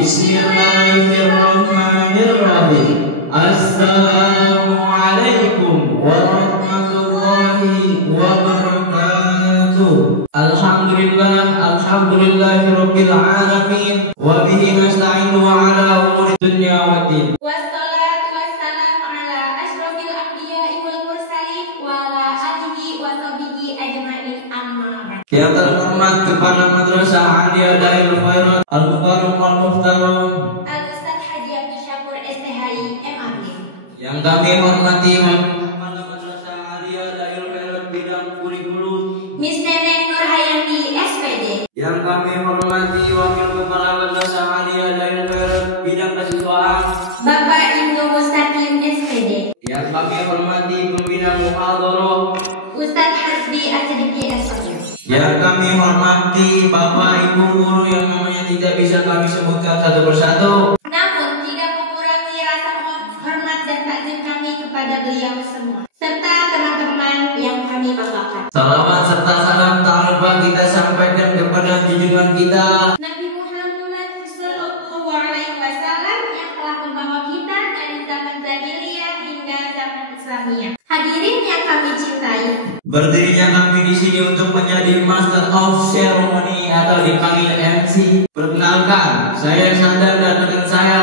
Bismillahirrahmanirrahim. Assalamualaikum warahmatullahi wabarakatuh. Alhamdulillahirabbil alamin wa bihi nasta'inu ala umuri dunya waddin. Wassalatu wassalamu ala asyrofil anbiya'i wal mursalin wa ala alihi wa sahbihi ajma'in amma. Yang terhormat kepada Madrasah Aliyah Darul Khairat Al-Mukarram Al-Muhtaram Al-Ustaz Haji Abdul Syakur STHI MAB. yang kami hormati kepada Madrasah Aliyah Darul Khairat bidang kurikulum Miss Neneng Nur Hayati SPD. yang kami hormati Wakil Kepala Madrasah Aliyah Darul Khairat bidang kesiswaan Bapak Ibnu Mustaqim SPD. yang kami hormati Pembina Muhadharah Ustaz Hasbi Asyidiki SOD. yang kami hormati Bapak Ibu guru yang namanya tidak bisa kami sebutkan satu persatu, Namun tidak mengurangi rasa hormat dan takzim kami kepada beliau semua serta teman-teman yang kami banggakan. salawat serta salam tak lupa kita sampaikan kepada junjungan kita Nabi Muhammad Sallallahu Alaihi Wasallam yang telah membawa kita dari zaman jahiliyah hingga zaman Islamiyah. Hadirin yang kami cintai, berdirinya kami di sini untuk menjadi Master of Ceremony atau dipanggil MC. Perkenalkan, saya Sandar dan rekan saya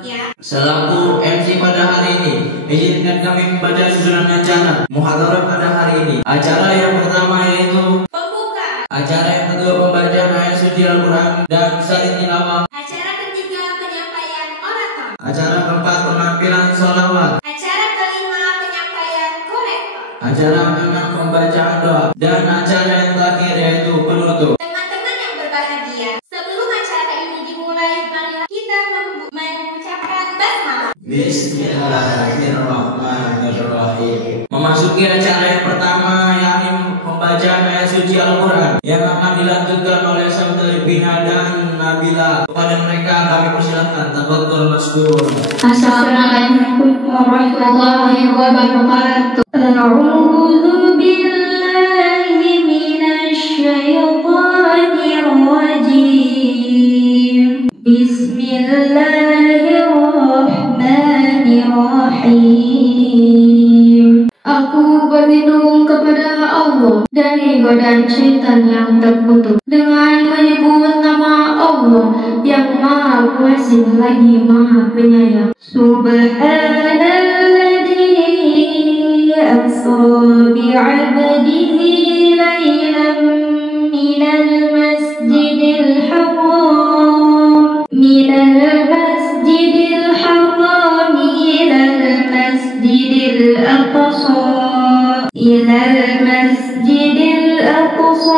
ya, selaku MC pada hari ini. Izinkan kami membaca susunan acara muhadharah pada hari ini. Acara yang pertama yaitu pembuka. acara yang kedua pembacaan ayat suci Al-Quran dan salin tilawah. Acara ketiga penyampaian orator. Acara keempat penampilan sholawat. Acara kelima penyampaian kolektor. Acara keenam pembacaan doa dan acara yang terakhir yaitu penutup. Teman-teman yang berbahagia, sebelum acara ini dimulai, marilah kita mengucapkan basmalah. Bismillahirrahmanirrahim. Memasuki acara yang pertama yakni pembacaan ayat suci Al-Quran yang akan dilanjutkan oleh Saudari Bina dan Nabila. Kepada mereka kami persilahkan tafadhol maskur. Assalamualaikum warahmatullahi wabarakatuh. A'udzu billahi minasy syaithanir rajim. Bismillahirrahmanirrahim. Aku berlindung kepada Allah dari godaan syaitan yang terkutuk dengan menyebut nama Allah yang Maha Kuasa lagi Maha Penyayang. Subhanalladzi asra bi'abdihi lailan minal masjidil haram ilal masjidil aqsa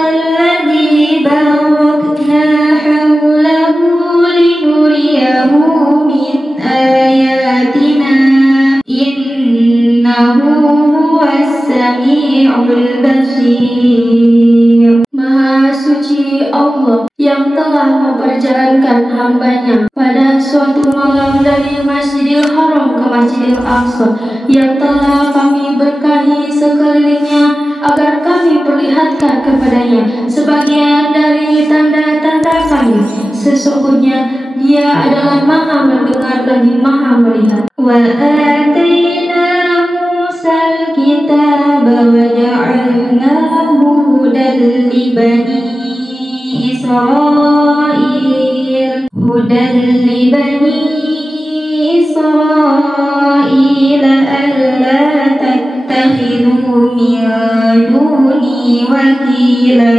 alladzi barakna hawlahu linuriyahu min ayatina innahu huwas sami'ul basir. Maha suci Allah yang telah memperjalankan hambanya pada suatu malam dari Masjidil Haram ke Masjidil Aqsa yang telah kami berkahi sekelilingnya agar kami perlihatkan kepadanya sebagian dari tanda-tanda kami. Sesungguhnya Dia adalah Maha mendengar lagi Maha melihat. Wa atayna Musal kitaba wa ja'alnahu hudan li bani Israil alla tattakhidhu min duni wakila.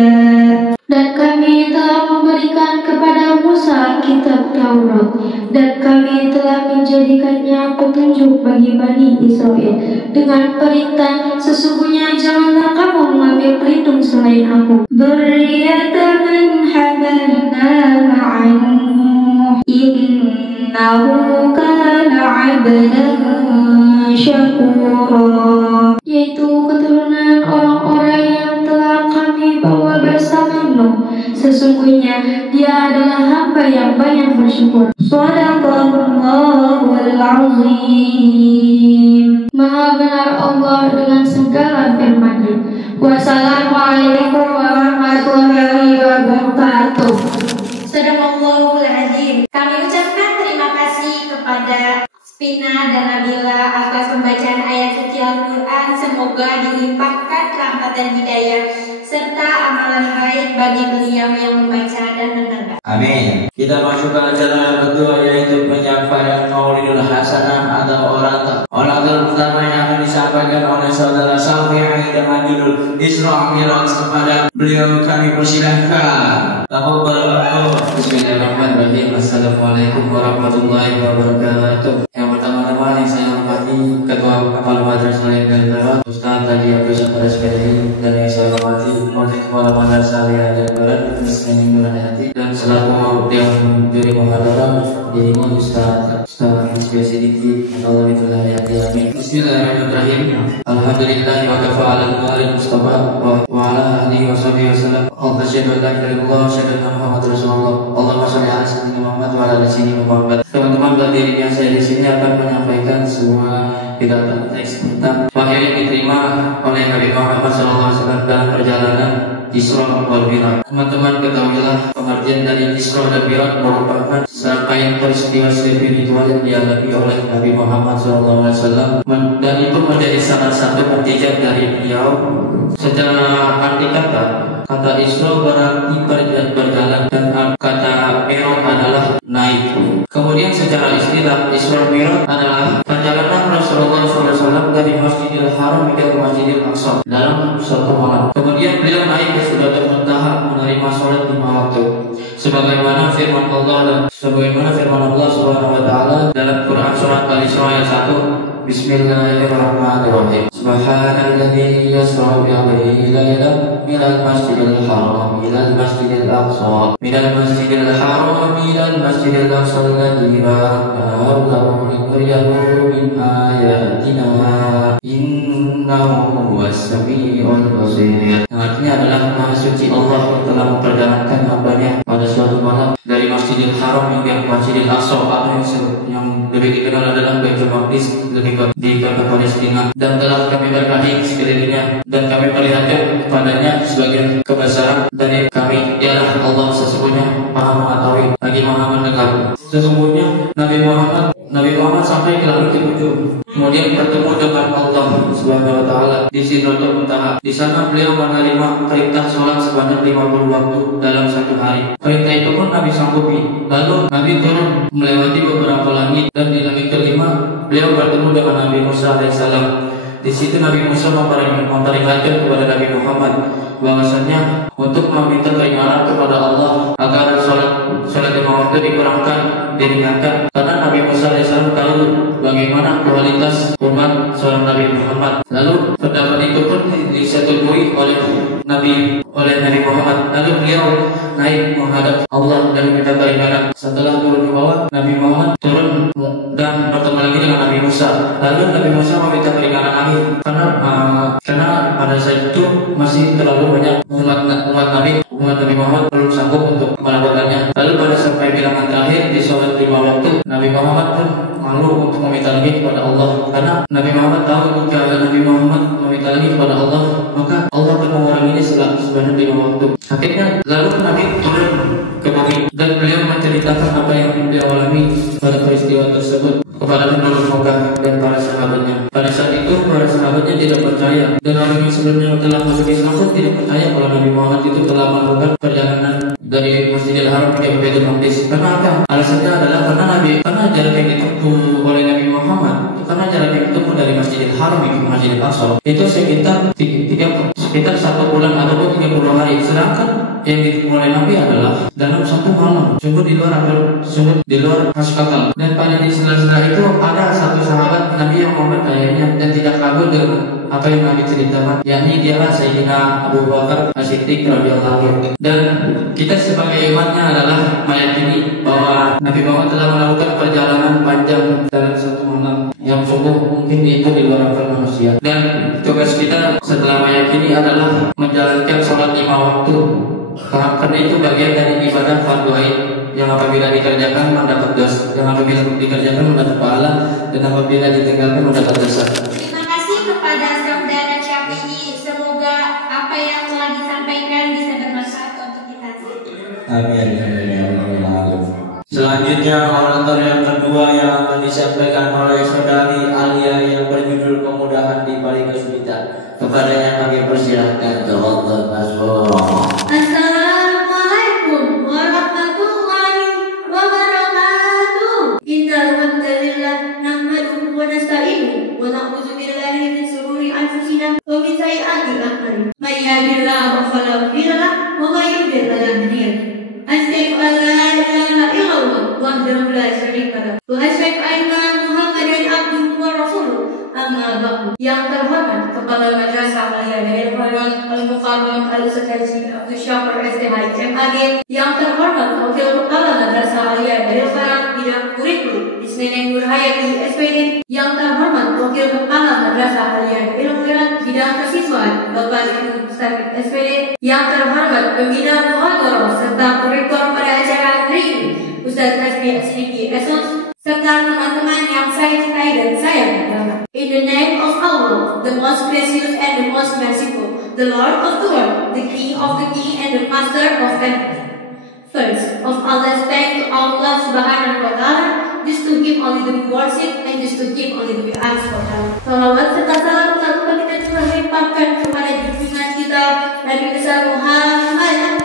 Dan kami telah memberikan kepada Musa kitab Taurat dan kami telah menjadikannya petunjuk bagi Bani Israel dengan perintah, sesungguhnya janganlah kamu mengambil pelindung selain aku. Dzurriyyatan man hamalna ma'an Nuh innahu kana 'abdan syakura, yaitu keturunan orang-orang yang telah kami bawa bersama Nuh. Sesungguhnya dia adalah hamba yang banyak bersyukur. Shadaqallahul azim. Maha benar Allah dengan segala firman-Nya. Wassalamualaikum warahmatullahi wabarakatuh. Sadaqallahul azim. Kami dilimpahkan rahmat dan hidayah serta amalan baik bagi beliau yang membaca dan mendengar. Amin. Kita masuk ke acara yang kedua, yaitu penyampaian Maulidul Hasanah atau orator pertama yang akan disampaikan oleh saudara Syafi'i dengan judul Isra Mi'raj. Kepada beliau kami persilahkan. Bismillahirrahmanirrahim. Assalamualaikum warahmatullahi wabarakatuh. Yang pertama-tama yang saya hormati Ketua Kepala Madrasah Al-Hidayah Ustaz Haji Abdul Syafar SPDI, dan yang saya hormati Wakil Kepala Madrasah Al-Hidayah Barat Muslimin Nurhayati, dan selaku Dewan Juri Muhadarah Dirimu Ustaz Misbah Sidiki Allah Nurhayati. Amin. Bismillahirrahmanirrahim. Alhamdulillah wa kafa ala al Mustafa wa ala alihi wa sahbihi wa sallam. Asyhadu an la ilaha illallah wa asyhadu anna Muhammadar Rasulullah. Allahumma shalli ala sayyidina Muhammad wa ala ali sayyidina Muhammad. Teman-teman berdiri yang saya di sini akan menyampaikan sebuah pidato teks tentang wahyu yang diterima oleh Nabi Muhammad SAW dalam perjalanan Isra wal Mi'raj. Teman-teman ketahuilah pengertian dari Isra dan Mi'raj merupakan serangkaian peristiwa spiritual yang dialami oleh Nabi Muhammad SAW, dan itu menjadi salah satu mukjizat dari beliau. Secara arti kata Isra berarti berjalan dan kata Mi'raj adalah naik. Kemudian secara istilah Isra Mi'raj adalah perjalanan Rasulullah SAW dari Masjidil Haram ke Masjidil Aqsa dalam suatu malam. Kemudian beliau naik ke Sidratul Muntaha menerima sholat 5 waktu. Sebagaimana firman Allah Subhanahu wa taala dalam Quran surat Al-Isra ayat 1, Bismillahirrahmanirrahim. Subhanalladzi yasra bi 'abdihi lailan minal masjidil haram ilal masjidil aqsa ilal masjidil aqsa alladzi barakna linuriyahu min ayatina innahu huwas-sami'ul basir. Yang artinya adalah Maha Suci Allah yang telah memperjalankan hamba-Nya pada suatu malam dari Masjidil Haram hingga Masjidil Aqsa atau yang lebih dikenal adalah Baitul Maqdis di kota Palestina, dan telah kami berkahi sekelilingnya, dan kami melihatkan kepadanya sebagian kebesaran dari kami. Dialah Allah sesungguhnya Maha mengetahui lagi Maha mendengar. Sesungguhnya Nabi Muhammad sampai ke langit ketujuh, kemudian bertemu dengan Allah Subhanahu wa taala di Sidratul Muntaha. Di sana beliau menerima perintah sholat sebanyak 50 waktu dalam satu hari. Perintah itu pun Nabi sanggupi. Lalu Nabi turun melewati beberapa langit, dan di langit kelima beliau bertemu dengan Nabi Musa alaihissalam. Di situ Nabi Musa memperingatkan kepada Nabi Muhammad bahwasanya untuk meminta keringanan kepada Allah agar sholat 5 waktu diringankan, karena Nabi Musa alaihissalam tahu bagaimana kualitas umat seorang Nabi Muhammad. Lalu pendapat itu pun disetujui oleh Nabi Muhammad. Lalu beliau naik menghadap Allah dan minta keringanan. Setelah turun ke bawah, Nabi Muhammad turun dan bertemu lagi dengan Nabi Musa. Lalu Nabi Musa meminta keringanan lagi karena pada saat itu masih terlalu banyak umat Nabi Muhammad belum sanggup untuk melakukannya. Lalu pada sampai bilangan terakhir di sholat 5 waktu, Nabi Muhammad pun malu untuk meminta lagi kepada Allah, karena Nabi Muhammad tahu jika Nabi Muhammad meminta lagi kepada Allah, maka Allah akan menguranginya sebanyak 5 waktu. Akhirnya lalu Nabi turun ke bumi, dan beliau menceritakan apa yang beliau alami pada peristiwa tersebut kepada penduduk Mekah dan para sahabatnya. Pada saat itu para sahabatnya tidak percaya, dan orang yang sebelumnya telah masuk Islam pun tidak percaya kalau Nabi Muhammad itu telah melakukan perjalanan dari Masjidil Haram ke Baitul Maqdis. Karena apa? Alasannya adalah karena jarak yang ditempuh oleh Nabi Muhammad, karena jarak yang ditempuh dari Masjidil Haram ke Masjidil Aqsa itu sekitar 1 bulan ataupun 30 hari, sedangkan yang ditempuh oleh Nabi adalah dalam 1 malam. Sungguh di luar masuk akal. Dan pada di sela-sela itu ada satu sahabat Nabi yang mempercayainya dan tidak kagum dengan apa yang Nabi ceritakan, yakni dialah Sayyidina Abu Bakar As-Siddiq radhiyallahu anhu. Dan kita sebagai umatnya adalah meyakini bahwa Nabi Muhammad telah melakukan perjalanan panjang dalam 1 malam yang sungguh mungkin itu di luar akal manusia. Dan tugas kita setelah meyakini adalah menjalankan sholat 5 waktu, karena itu bagian dari ibadah fardu ain yang apabila dikerjakan mendapat dosa, yang apabila dikerjakan mendapat pahala, dan apabila ditinggalkan mendapat dosa. Terima kasih kepada saudara Syafi'i. Semoga apa yang telah disampaikan bisa bermanfaat untuk kita. Amin. Selanjutnya orator yang kedua yang akan disampaikan oleh saudari Alia yang berjudul Kemudahan di Balik Kesulitan. Kepada Selanjutnya kami persilahkan Tafadhal Masbur. Assalamualaikum warahmatullahi wabarakatuh. Innal hamdalillah nahmaduhu wa nasta'inuhu wa na'udzu billahi min shururi anfusina wa min sayyiati a'malina. May yahdihillahu fala mudilla lahu wa may yudlil fala hadiya lahu. Asyhadu an la ilaha illallah wahdahu la syarika lahu wa asyhadu anna Muhammadan abduhu wa rasuluh. Amma ba'du. Yang terhormat Kepala Madrasah Alia Daerah Al-Mukarram Al-Ustadz Abdul Syafar STH MAG, yang terhormat Wakil Kepala Madrasah Alia Daerah Bidang Kurikulum Isneneng Nurhayati SPD, yang terhormat Wakil Kepala Madrasah Alia Daerah Bidang Kesiswaan Bapak Ibu Ustadz SPD, yang terhormat Pembina Muhadharah serta Korektor pada acara hari ini Ustadz Hasbi Asidiki Esos, serta teman-teman yang saya cintai dan saya banggakan. In the name of Allah, the most gracious and the most merciful, the Lord of the world, the King of the king and the Master of everything. First, of Allah's thanks to Allah Subhanahu wa Ta'ala, just to Him only to be worshipped and just to Him only to be asked for help. Salawat serta salam selalu kita cuma limpahkan kepada junjungan kita Nabi besar Muhammad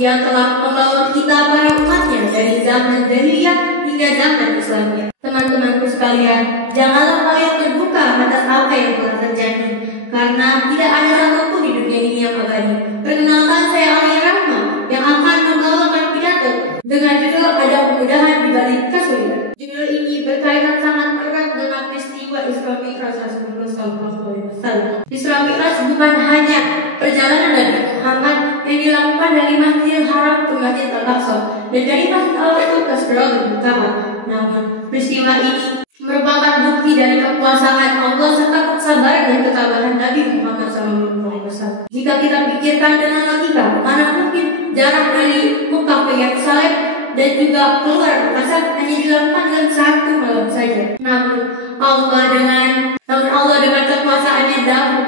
yang telah membawa kita para umatnya dari zaman jahiliyah hingga zaman Islamiyah. Teman-temanku sekalian, janganlah kalian terbuka atas apa yang telah terjadi, karena tidak ada satupun di dunia ini yang abadi. Perkenalkan, saya Ali Rahma yang akan membawakan pidato dengan judul Ada Kemudahan di Balik Kesulitan. Judul ini berkaitan sangat erat dengan peristiwa Isra Mi'raj Rasulullah SAW. Isra Mi'raj bukan hanya perjalanan Nabi Muhammad yang dilakukan dari Masjidil Haram ke Masjid Al-Aqsa dan dari Masjid Al-Aqsa ke Sidratul Muntaha. Namun, peristiwa ini merupakan bukti dari kekuasaan Allah serta kesabaran dan ketabahan Nabi Muhammad SAW. Jika kita pikirkan dengan logika, mana mungkin jarak dari Mekah ke Yerusalem dan juga keluar Mekah hanya dilakukan dengan satu malam saja. Namun Allah dengan kekuasaannya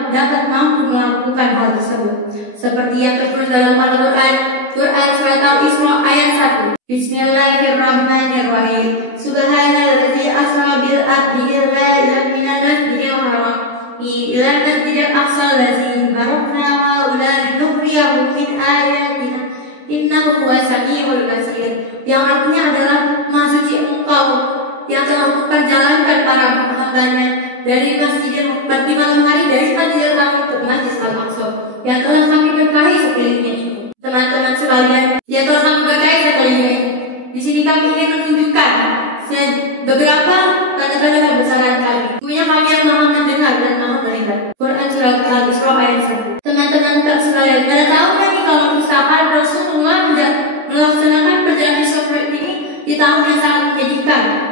dapat mampu melakukan hal tersebut. Seperti yang tertulis dalam Al-Quran, Quran Surat Al-Isra ayat 1. Bismillahirrahmanirrahim. Subhanalladzi asra bil abdihi ila minal masjidil haram ila masjidil aqsa allazi barakna haula linuriyahu min ayatina innahu huwas samiul basir. Yang artinya adalah Maha Suci Engkau yang telah memperjalankan para hamba-Nya dari Masjidil di malam hari dari Masjidil Haram ke Masjid Al-Aqsa yang telah kami berkahi sekelilingnya itu. Teman-teman sekalian, yang telah kami berkahi sekelilingnya itu. Di sini kami ingin menunjukkan beberapa tanda-tanda kebesaran kami. Punya kami yang maha mendengar dan maha melihat. Quran Surat Al-Isra ayat 1. Teman-teman sekalian, pada tahunnya nih kalau misalkan Rasulullah melaksanakan perjalanan seperti ini di tahun yang sangat menyedihkan.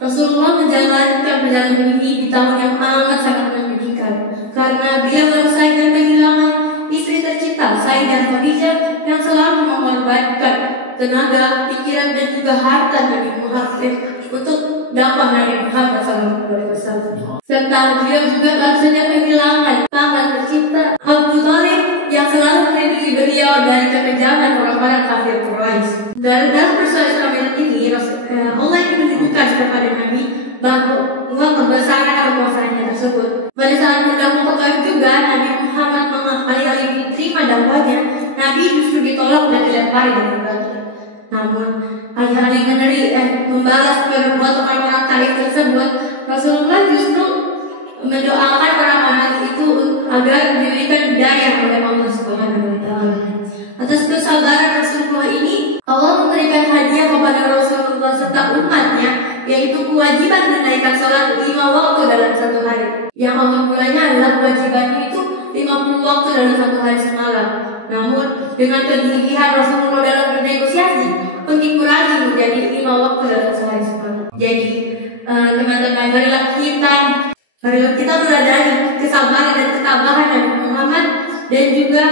Rasulullah menjalankan perjalanan ini di tahun yang sangat menyedihkan karena beliau baru saja kehilangan istri tercinta Sayyidah Khadijah yang selalu mengorbankan tenaga, pikiran dan juga harta Nabi Muhammad untuk dakwah Nabi Muhammad SAW. Serta beliau juga baru saja kehilangan paman tercinta Abu Thalib yang selalu melindungi beliau dari kekejaman orang-orang kafir Quraisy. Dalam persoalan ini Allah ingin menunjukkan kepada Nabi bahwa kebesaran kekuasaannya tersebut. Pada saat hendak mengetahui juga Nabi Muhammad alih-alih diterima dakwahnya, Nabi justru ditolak dan dilempari dengan batu. Namun alih-alih membalas perbuatan orang-orang kafir tersebut, Rasulullah justru mendoakan orang-orang itu agar diberikan hidayah oleh Allah Subhanahu wa Ta'ala. Atas kesabaran Rasulullah ini, Allah memberikan hadiah kepada Rasulullah serta umatnya, yaitu kewajiban menunaikan sholat 5 waktu dalam satu hari. Yang Allah mulanya adalah kewajiban itu 50 waktu dalam satu hari semalam. Namun dengan kegigihan Rasulullah dalam bernegosiasi pun dikurangi menjadi 5 waktu dalam sehari semalam. Jadi teman-teman, marilah kita meladani kesabaran dan ketabahan Nabi Muhammad dan juga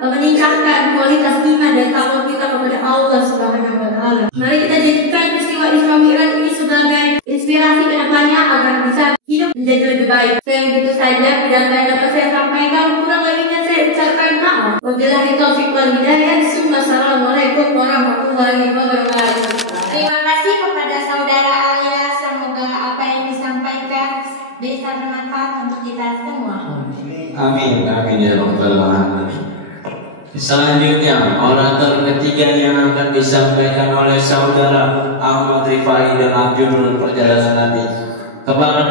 meningkatkan kualitas iman dan takwa kita kepada Allah Subhanahu wa Ta'ala. Mari kita jadikan peristiwa Isra Mi'raj ini sebagai inspirasi ke depannya agar bisa hidup menjadi lebih baik. Begitu saja pidato yang dapat saya sampaikan, kurang lebihnya saya ucapkan maaf. Wabillahi taufiq wal hidayah. Assalamualaikum warahmatullahi wabarakatuh. Terima kasih kepada saudara Alia. Semoga apa yang disampaikan bisa bermanfaat untuk kita semua. Amin, amin ya rabbal alamin. Selanjutnya, orator ketiga yang akan disampaikan oleh saudara Ahmad Rifai dalam judul perjalanan Nabi. Kepada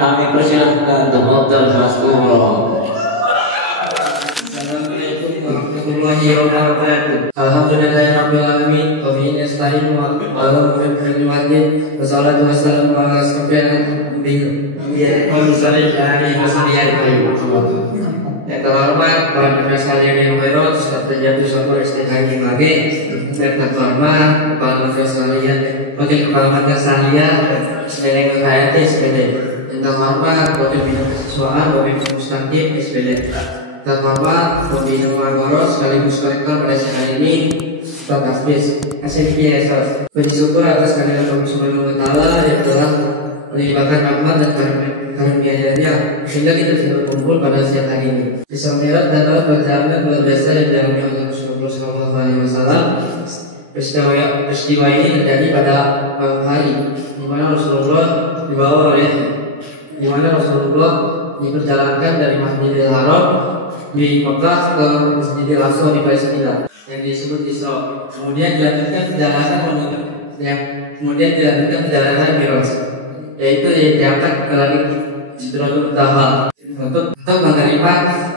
kami persilahkan tafadhal maskurah. Assalamualaikum warahmatullahi wabarakatuh. Alhamdulillahirabbil alamin wa bihi nasta'in wa ala muhammadin wassalatu wassalamu ala asyrofil anbiya'i wal mursalin yang terhormat para pemirsa yang berbahagia serta jatuh syukur istiqamah lagi yang terhormat kepala majelis sekalian wakil kepala majelis sekalian sekalian kehayati sekalian yang terhormat wakil bidang kesiswaan wakil mustaqim sekalian terhormat pembina Magoro sekaligus kolektor pada siang hari ini Ustaz Asbis SMPSS puji syukur atas kehadiran Allah Subhanahu wa taala yang telah melimpahkan rahmat dan karunia-Nya sehingga kita bisa berkumpul pada siang hari ini. Isra Mi'raj adalah perjalanan luar biasa yang dialami oleh Rasulullah SAW. Peristiwa ini terjadi pada malam hari di mana Rasulullah diperjalankan dari Masjidil Haram di Mekah ke Masjidil Aqsa di Palestina yang disebut Isra. Kemudian dilanjutkan perjalanan Mi'raj, yaitu yang diangkat ke langit Sidratul Muntaha untuk menerima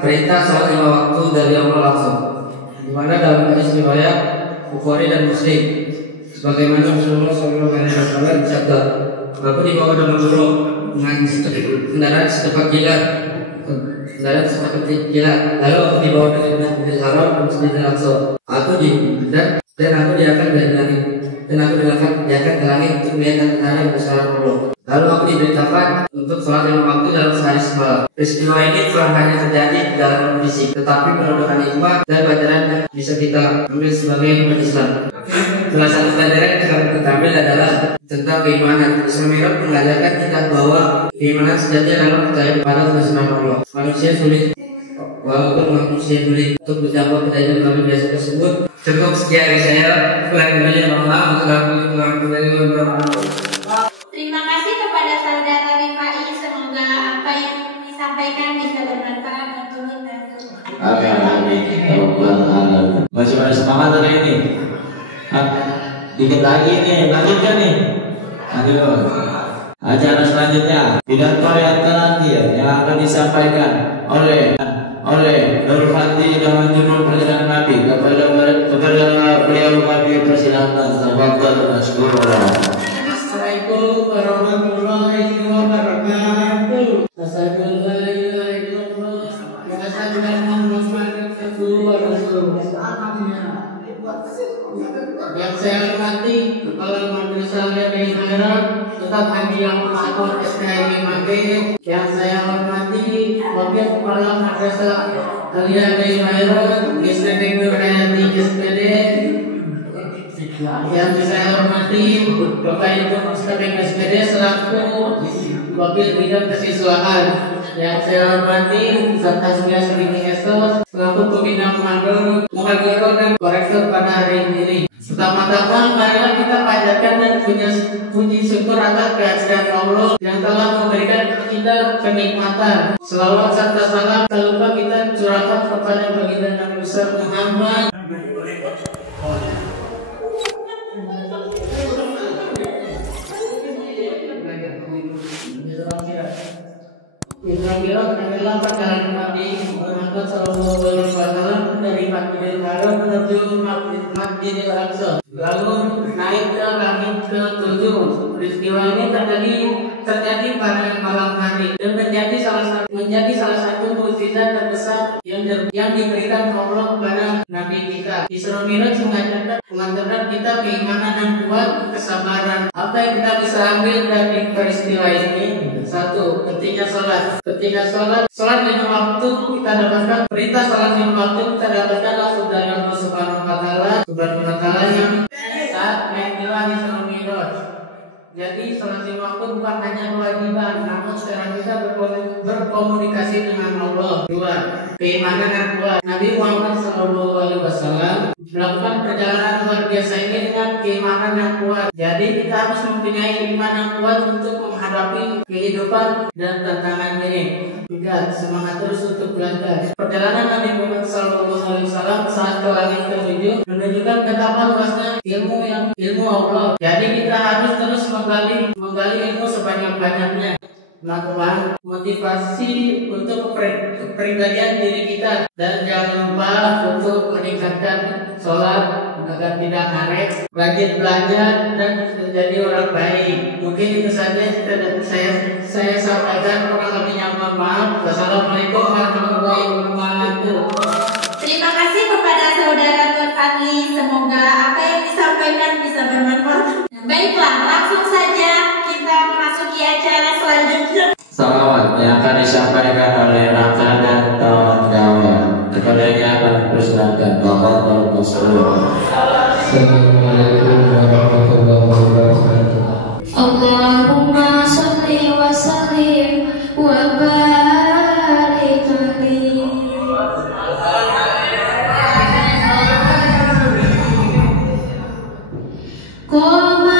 perintah sholat 5 waktu dari Allah langsung. Di mana dalam hadis riwayat Bukhari dan Muslim, sebagaimana Rasulullah SAW bersabda, "Aku dibawa dalam buruk dengan kendaraan setepak kilat, lalu aku dibawa dari Masjidil Haram ke Masjidil Aqsa. Dan aku diangkat dari langit, dan aku diangkat ke langit untuk melihat tentara yang besar Allah. Lalu aku diberitakan untuk sholat 5 waktu dalam sehari semalam." Peristiwa ini bukan hanya terjadi di dalam fisik, tetapi merupakan hikmah dan pelajaran yang bisa kita ambil sebagai umat Islam. Salah satu pelajaran yang kita ambil adalah tentang keimanan. Isra Mi'raj mengajarkan kita bahwa keimanan sejati adalah percaya kepada kebesaran Allah. Walaupun manusia sulit untuk menjawab pertanyaan kami biasa tersebut. Cukup sekian dari saya. Terima kasih kepada saudara Rifai. Semoga apa yang disampaikan bisa bermanfaat untuk kita semua. Amin. Masih pada semangat hari ini? Dikit lagi nih, lanjutkan nih. Lanjut. Acara selanjutnya pidato yang terakhir yang akan disampaikan oleh Nur Fati dengan judul perjalanan Nabi. Kepada beliau kami persilahkan tafadhal maskurah. Assalamualaikum warahmatullahi wabarakatuh. Assalamualaikum yang saya hormati Kepala Majelis Sekalian yang hadir, tetap Haji yang Masyarakat SKI Mage. Yang saya hormati Wakil Kepala Majelis Sekalian yang hadir, SKI Nurhayati SPD. Yang saya hormati Bapak Ibu Mustaqim SPD selaku Wakil Bidang Kesiswaan. Yang saya hormati Ustaz Asbis selaku Pembina Komando Muhadhirah dan Korektor pada hari ini. Pertama-tama marilah kita panjatkan dan puji syukur atas kehadiran Allah yang telah memberikan kita kenikmatan. Selawat serta salam tak lupa kita curahkan kepada baginda Nabi besar Muhammad. Isra Mi'raj adalah perjalanan Nabi Muhammad SAW dari Masjidil Haram menuju Masjidil Aqsa, lalu naik ke langit ke-7. Peristiwa ini terjadi pada malam hari dan menjadi salah satu mukjizat terbesar yang diberikan Allah kepada Nabi kita. Isra Mi'raj mengajarkan kita keimanan yang kuat, kesabaran. Apa yang kita bisa ambil dari peristiwa ini? 1. Ketika sholat 5 waktu kita dapatkan perintah sholat 5 waktu kita dapatkan langsung dari Allah Subhanahu wa taala yang saat menilai Isra Mi'raj. Jadi sholat 5 waktu bukan hanya kewajiban, namun secara kita berkomunikasi dengan Allah. 2. Keimanan yang kuat. Nabi Muhammad SAW melakukan perjalanan luar biasa ini dengan keimanan yang kuat. Jadi kita harus mempunyai iman yang kuat untuk menghadapi menghadapi kehidupan dan tantangan ini. Juga semangat terus untuk belajar. Perjalanan Nabi Muhammad SAW saat ke langit ke-7 menunjukkan betapa luasnya ilmu Allah. Jadi kita harus terus menggali ilmu sebanyak-banyaknya, melakukan motivasi untuk kepribadian diri kita, dan jangan lupa untuk meningkatkan sholat agar tidak ngaret, rajin belajar dan menjadi orang baik. Mungkin itu saja saya sampaikan, kurang lebihnya mohon maaf. Wassalamualaikum warahmatullahi wabarakatuh. Terima kasih kepada saudara Nur Fadli. Semoga apa yang disampaikan bisa bermanfaat. Baiklah, langsung saja kita memasuki acara selanjutnya. Salawat yang akan disampaikan oleh Raka dan kawan-kawan. Kepadanya akan persilakan Bapak Rasulullah. Assalamualaikum warahmatullahi wabarakatuh. Allahumma sholli wa sallim wa barik alaihi. Komarun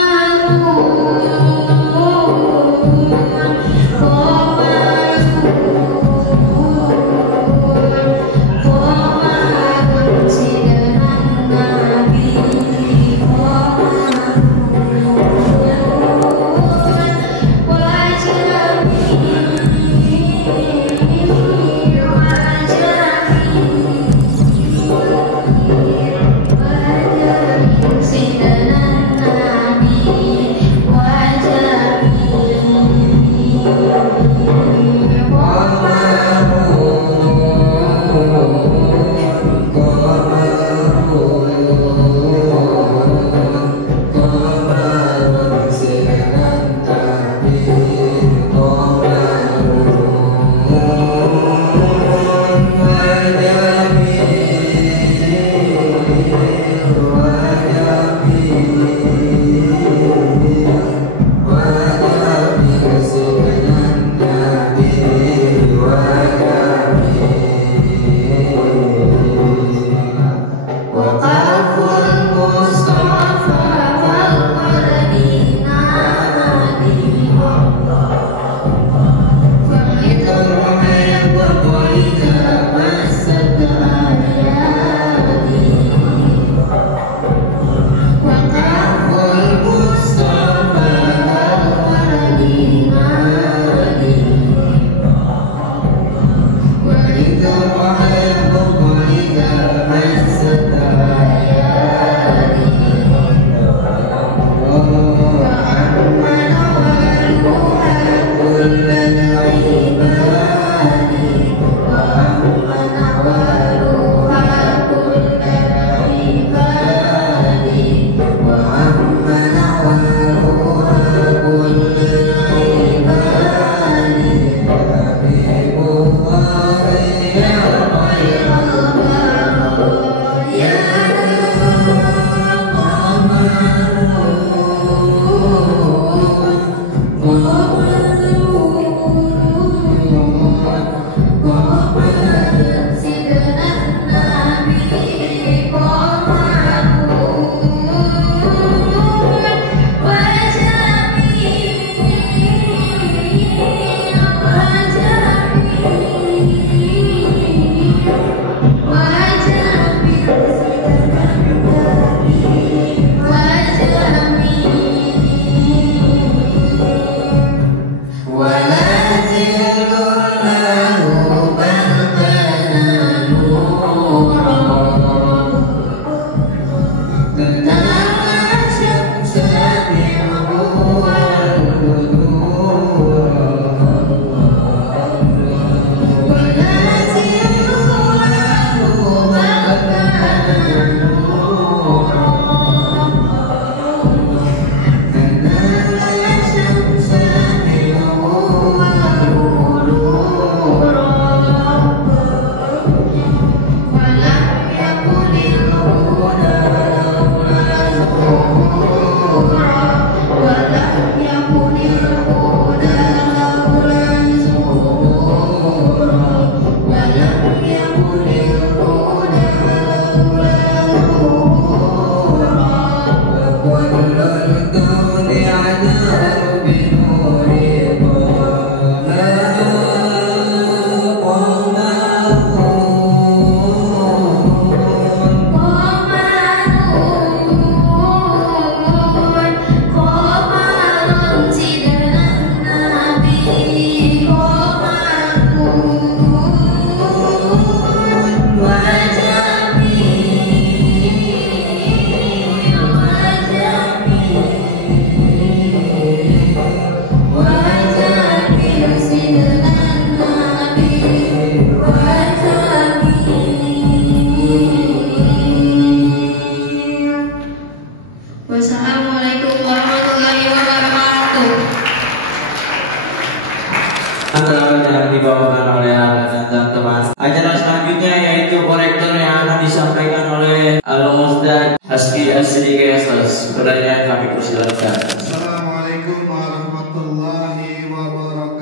oleh anak dan teman-teman. Acara selanjutnya yaitu korektor yang akan disampaikan oleh Al-Ustaz Haski As-Siddiq. Sebenarnya kami persilakan. Assalamualaikum warahmatullahi wabarakatuh.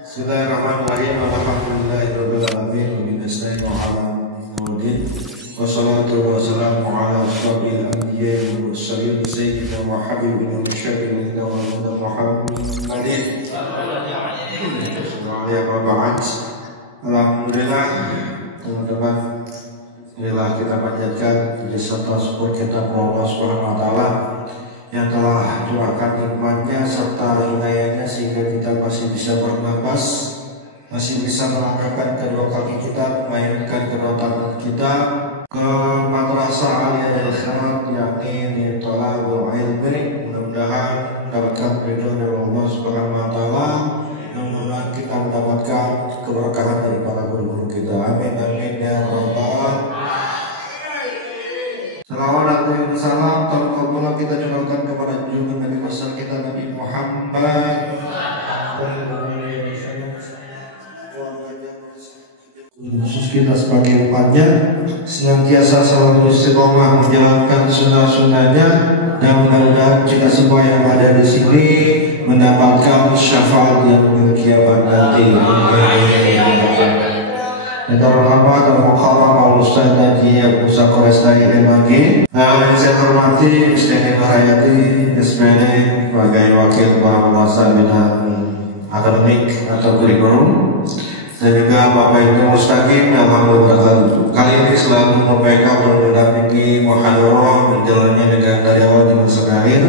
Bismillahirrahmanirrahim. Alhamdulillahirabbil alamin. Wassalatu wassalamu ala asyrafil anbiya'i wal mursalin sayyidina wa habibina wa syafi'ina wa nabiyina Muhammadin. Alhamdulillah teman-teman, inilah kita panjatkan serta syukur kita kepada Allah Subhanahu wa taala yang telah curahkan nikmatnya serta inayahnya sehingga kita masih bisa bernapas, masih bisa melangkahkan kedua kaki kita, memainkan kedua tangan kita ke madrasah aliyah al-kharat, yakni di thalabul ilmi. Mudah-mudahan mendapatkan ridho dari Allah Subhanahu wa taala, mudah-mudahan kita mendapatkan keberkahan dari para guru-guru kita. Amin amin ya rabbal alamin. Salawat dan salam terkabul kita curahkan kepada junjungan Nabi besar kita Nabi Muhammad. Khusus kita sebagai umatnya senantiasa selalu istiqomah menjalankan sunnah-sunnahnya, dan mudah-mudahan kita semua yang ada di sini mendapatkan syafaat yang kiamat nanti. Kita berhormat dan mengharap Al-Ustaz Haji Abu Sakur Estai MAG. Saya hormati Ustaz Hayati SPN sebagai wakil para penguasa bidang akademik atau kurikulum, dan juga Bapak Ibu Mustaqim yang alhamdulillah kali ini selalu membackup dan mendampingi muhadharah berjalannya dengan dari awal hingga selesai akhir.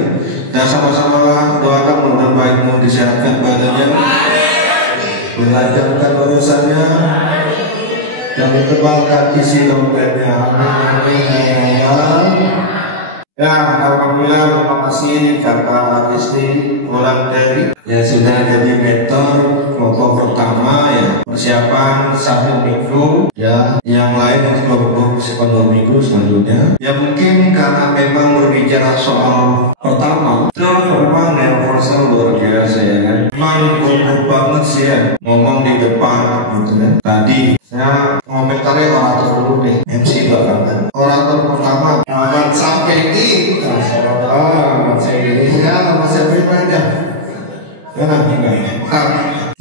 Dan sama-sama doakan mudah-mudahan Bapak Ibu disehatkan badannya, dilancarkan urusannya, dan ditebalkan isi dompetnya. Amin. Ya, alhamdulillah terima kasih Kakak Kristi Wulandari yang sudah jadi mentor kelompok pertama ya, persiapan 1 minggu ya, yang lain untuk kelompok persiapan 2 minggu selanjutnya. Ya mungkin karena memang berbicara soal pertama itu memang universal luar biasa ya kan. Memang gugup banget sih ya ngomong di depan gitu kan. Tadi saya komentari orator dulu deh, MC belakangan. Orator pertama akan sampai di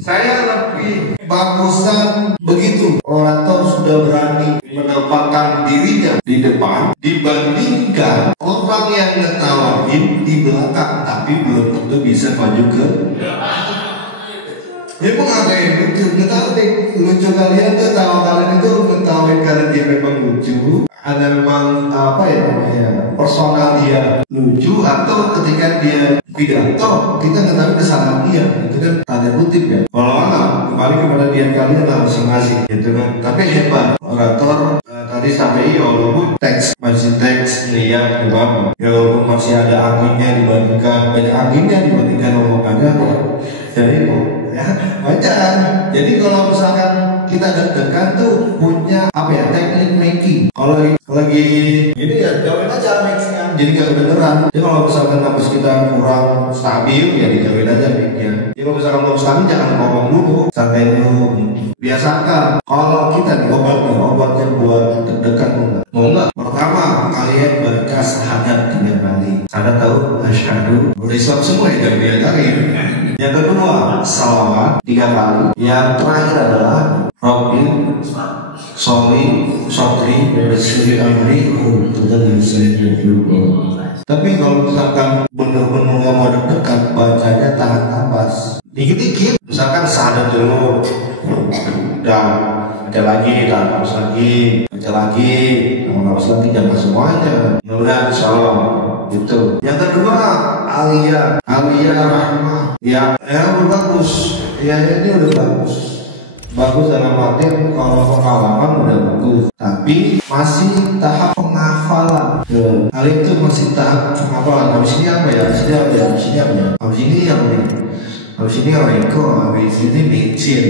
saya lebih bagusan begitu orator sudah berani menempatkan dirinya di depan dibandingkan orang yang ngetawain di belakang tapi belum tentu bisa maju ke. Memang ada yang lucu, lucu kalian tuh, tawa kalian itu ngetawain karena dia memang lucu. Ada memang apa ya namanya personal dia lucu, atau ketika dia pidato kita ngetawain kesalahan dia, itu kan tanda kutip ya. Kalau malah kembali kepada dia kalian masing-masing gitu kan. Tapi hebat orator tadi sampai walaupun masih teks lihat di bawah, ya walaupun masih ada anginnya dibandingkan banyak anginnya dibandingkan omongannya dari ya wajar. Jadi kalau misalkan kita deg-degan tuh punya apa ya teknik making. Kalau lagi ini ya jauhin aja mixnya, jadi gak kedengeran. Jadi kalau misalkan nafas kita kurang stabil ya dijauhin aja mixnya. Jadi kalau misalkan belum stabil jangan ngomong dulu, santai dulu. Biasakan kalau kita obatnya buat deg-degan mau nggak? Pertama kalian baca syahadat 3 kali. Anda tahu asyhadu Islam semua ya dari kali. Yang kedua salawat 3 kali. Yang terakhir adalah Rabbil Soli Sotri Bersiri Amri Tapi kalau misalkan benar-benar nggak mau deg-degan, bacanya tahan nafas dikit-dikit. Misalkan syahadat dulu, dan baca lagi, tahan nafas lagi, baca lagi, tahan nafas lagi, jangan semuanya. Ya udah salam gitu. Yang kedua aliyah rahmah. Ya udah bagus. Ya ini udah bagus dalam artian kalau pengalaman udah bagus, tapi masih tahap penghafalan. Hal itu masih tahap penghafalan. Habis ini apa ya? Habis ini yang ini. habis ini reko, habis ini micin.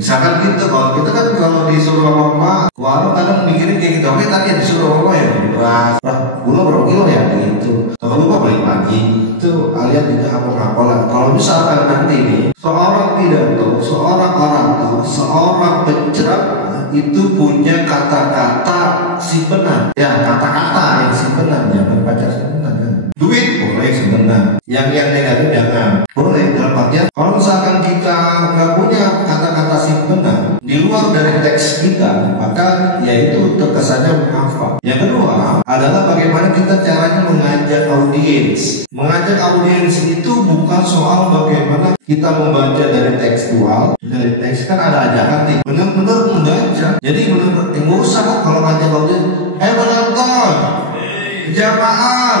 Misalkan gitu, kalau kita kan kalau disuruh mama, warung kadang mikirin kayak gitu. Oke tadi disuruh mama ya, wah gula berapa kilo ya gitu. Kalau lupa balik lagi, itu alias tidak apa-apa. Kalau misalkan nanti nih, seorang pidato, seorang orator, seorang penceramah itu punya kata-kata simpenan, ya kata-kata yang simpenan, jangan baca simpenan. Duit boleh simpenan, yang negatif jangan. Boleh dalam artian kalau misalkan kita nggak punya kata-kata simpenan di luar dari teks kita, maka yaitu terkesannya menghafal. Yang kedua adalah bagaimana kita caranya mengajak audiens. Mengajak audiens itu bukan soal bagaimana kita membaca dari tekstual. Dari teks kan ada ajakan nih, benar-benar membaca. Jadi benar-benar nggak usah kalau ngajak audiens, penonton, jamaah,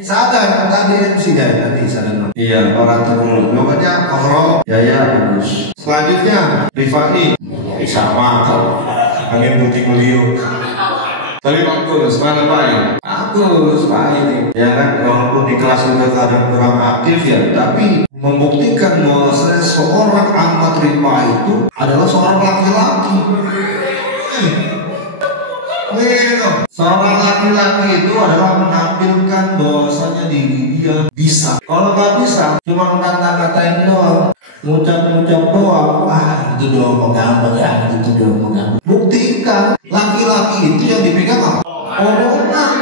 sadar tadi MC tadi sadar. Iya, orang terlalu pokoknya overall ya bagus. Selanjutnya Rifai sama kok angin putih beliau. Tapi bagus, mana baik? Bagus, baik. Ya kan, walaupun di kelas juga kadang kurang aktif ya, tapi membuktikan bahwa seorang Ahmad Rifai itu adalah seorang laki-laki. Seorang laki-laki itu adalah menampilkan bahwasanya diri dia bisa. Kalau nggak bisa, cuma kata-katain doang, ngucap-ngucap doang, itu doang mau gampang ya, itu doang mau gampang. Buktikan, laki-laki itu yang dipegang apa? Omongan,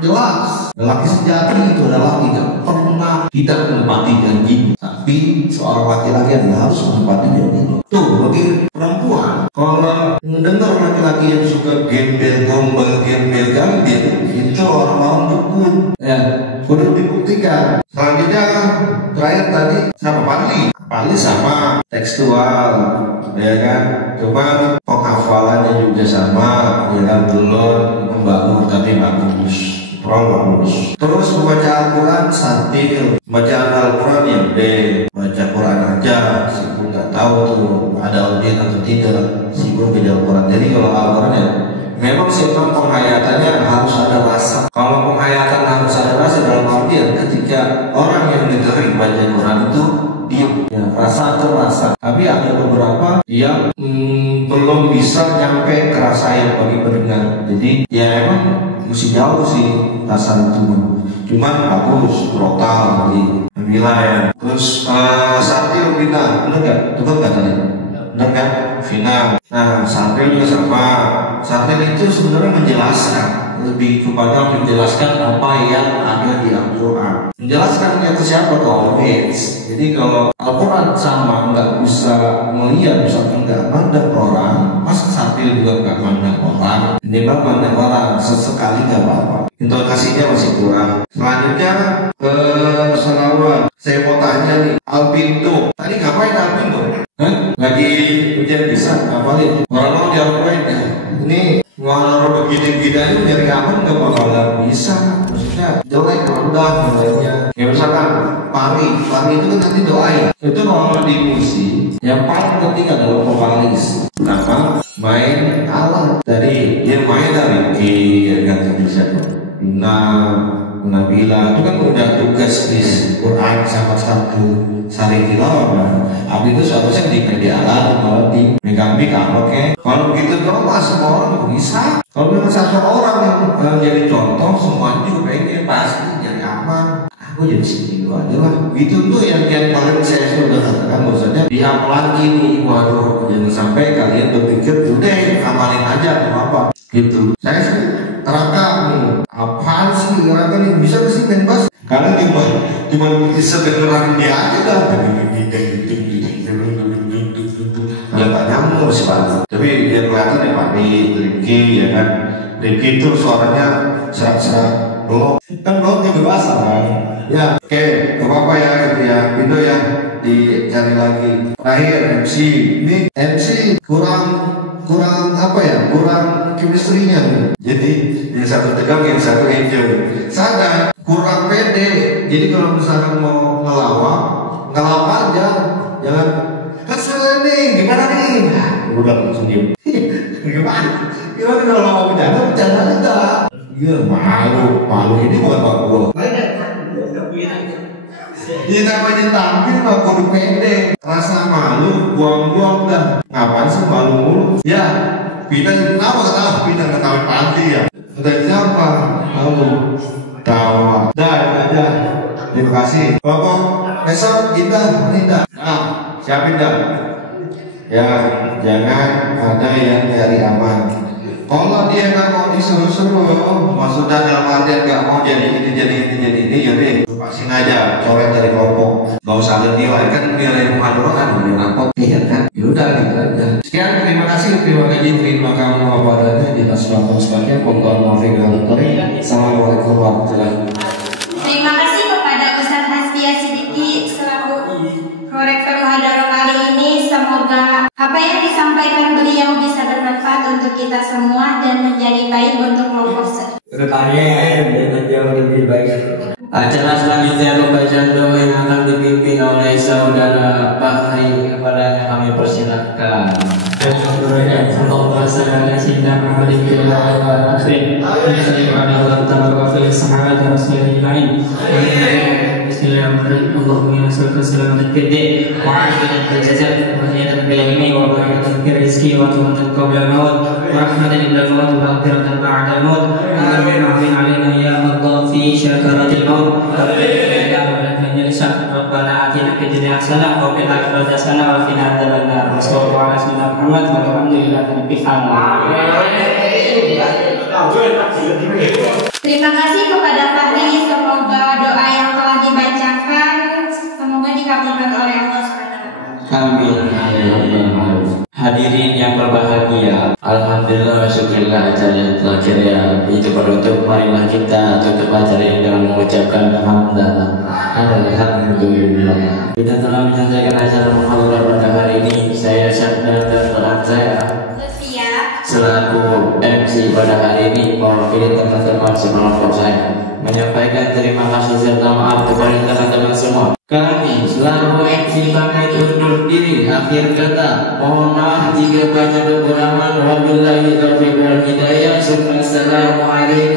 jelas. Laki sejati itu adalah tidak pernah tidak menepati janji. Tapi seorang laki-laki adalah harus menepati janji. Tuh, bagi perempuan, kalau mendengar laki-laki yang suka gembel-gombel, gembel-gambel, itu orang-orang dukun. Ya, perlu dibuktikan. Selanjutnya, terakhir tadi sama Padli sama tekstual, ya kan? Coba penghafalannya juga sama, ya kan? Belum membangun tapi bagus. Bagus. Terus membaca Al-Quran santil, bacaan Al-Quran ya B, baca Quran aja, sibuk nggak tahu tuh ada audien atau tidak, sibuk baca Al-Quran. Jadi kalau Al-Quran ya, memang sistem penghayatannya harus ada rasa. Kalau penghayatan harus ada rasa dalam artian ketika orang yang dengerin baca Quran itu diam, ya, rasa terasa. Tapi ada beberapa yang belum bisa nyampe kerasa yang bagi pendengar. Jadi ya emang mesti jauh sih rasa itu. Cuman bagus, total di wilayah. Terus Sartil Vina, bener gak? Betul gak tadi? Bener kan? Vina. Nah, Sartil juga sama. Sartil itu sebenarnya menjelaskan, lebih kepada menjelaskan apa yang ada di Al-Quran. Menjelaskan itu siapa audiens. Jadi kalau Al-Quran sama nggak bisa melihat, misalkan nggak mandang orang, masa Sartil juga nggak mandang orang. Minimal mandang orang sesekali nggak apa-apa. Intonasinya masih kurang. Selanjutnya ke selawat. Saya mau tanya nih, Alpinto. Tadi ngapain Alpinto? Lagi ujian bisa ngapalin. Orang-orang di Al-Quran ya. Ini ngelarang begini-begini aja dari aman nggak bakalan bisa. Maksudnya jelek udah nilainya. Ya misalkan pari itu kan nanti doain. Itu kalau di musik yang paling penting adalah vokalis. Kenapa? Main alat. Dari yang main dari ya kan bisa. Nabila itu kan udah tugas di Quran sama satu sari tilawah. Abi itu seharusnya di media alat kalau di megang oke. Kalau begitu dong semua orang bisa. Kalau memang satu orang yang jadi contoh, semuanya juga pengen pasti jadi aman. Aku jadi sini aja lah. Itu tuh yang paling saya sudah katakan, maksudnya dihapal lagi nih. Waduh, jangan sampai kalian berpikir udah amalin aja atau apa gitu. Saya sih terangkan nih, apaan sih terangkan nih, bisa gak sih main bass? Karena cuma bisa dengerin dia aja dah. Ya tak nyambung sih Pak. Tapi dia kelihatan ya Pak Rifki ya kan. Rifki itu suaranya serak-serak blok. Kan blok juga basah kan. Ya oke, apa-apa ya gitu ya. Itu ya dicari lagi. Terakhir MC. Ini MC kurang apa ya, kurang chemistry-nya nih. Jadi yang satu tegang, yang satu enjoy. Sadar kurang pede. Jadi kalau misalkan mau ngelawak aja, jangan kesel nih, gimana nih? Udah langsung diem. Gimana kalau mau bercanda aja. Iya malu ini bukan buat gua. Ini namanya tampil mah kudu pede. Rasa malu, buang-buang dah. Ngapain sih malu mulu? Ya, pindah kenapa pindah ke kawin panti ya? Udah siapa? Malu. Tawa. Dah. Terima kasih. Bapak, besok kita Indah. Nah, siapin dah. Ya, jangan ada yang cari aman. Kalau dia nggak mau disuruh-suruh, maksudnya dalam artian nggak mau jadi ini, ya deh, lepasin aja, coret dari kelompok. Gak usah ada nilai, kan nilai muhadrohan, nilai rapot, iya kan? Yaudah, gitu aja. Sekian, terima kasih, terima kamu apa adanya di atas waktu sebagainya. Assalamualaikum warahmatullahi wabarakatuh. Terima kasih kepada Ustaz Hasbia Sidiki selaku prorektor muhadharah kali ini. Semoga apa yang disampaikan beliau bisa bermanfaat untuk kita semua dan menjadi baik untuk kelompok. Kedepannya jauh lebih baik. Acara selanjutnya pembacaan doa yang akan dipimpin oleh saudara Pak Hari, kepadanya kami persilahkan. Rabbana atina fid dunya hasanah wa fil akhirati hasanah wa qina adzabannar. Wassallallahu ala sayyidina Muhammad walhamdulillahi rabbil alamin. Terima kasih kepada Fahri. Semoga doa yang telah dibacakan semoga dikabulkan oleh Allah SWT. Amin. Hadirin yang berbahagia, alhamdulillah wa syukurillah acara yang telah kira itu penutup. Marilah kita tutup acara ini dengan mengucapkan alhamdulillah. Kita telah menyelesaikan acara muhadharah pada hari ini. Saya Syahdan dan teman saya selaku MC pada hari ini mewakili teman-teman sekelompok saya menyampaikan terima kasih serta maaf kepada teman-teman semua. Kami selaku MC pamit undur diri. Akhir kata, mohon maaf jika banyak kekurangan. Wabillahi taufiq wal hidayah. Assalamualaikum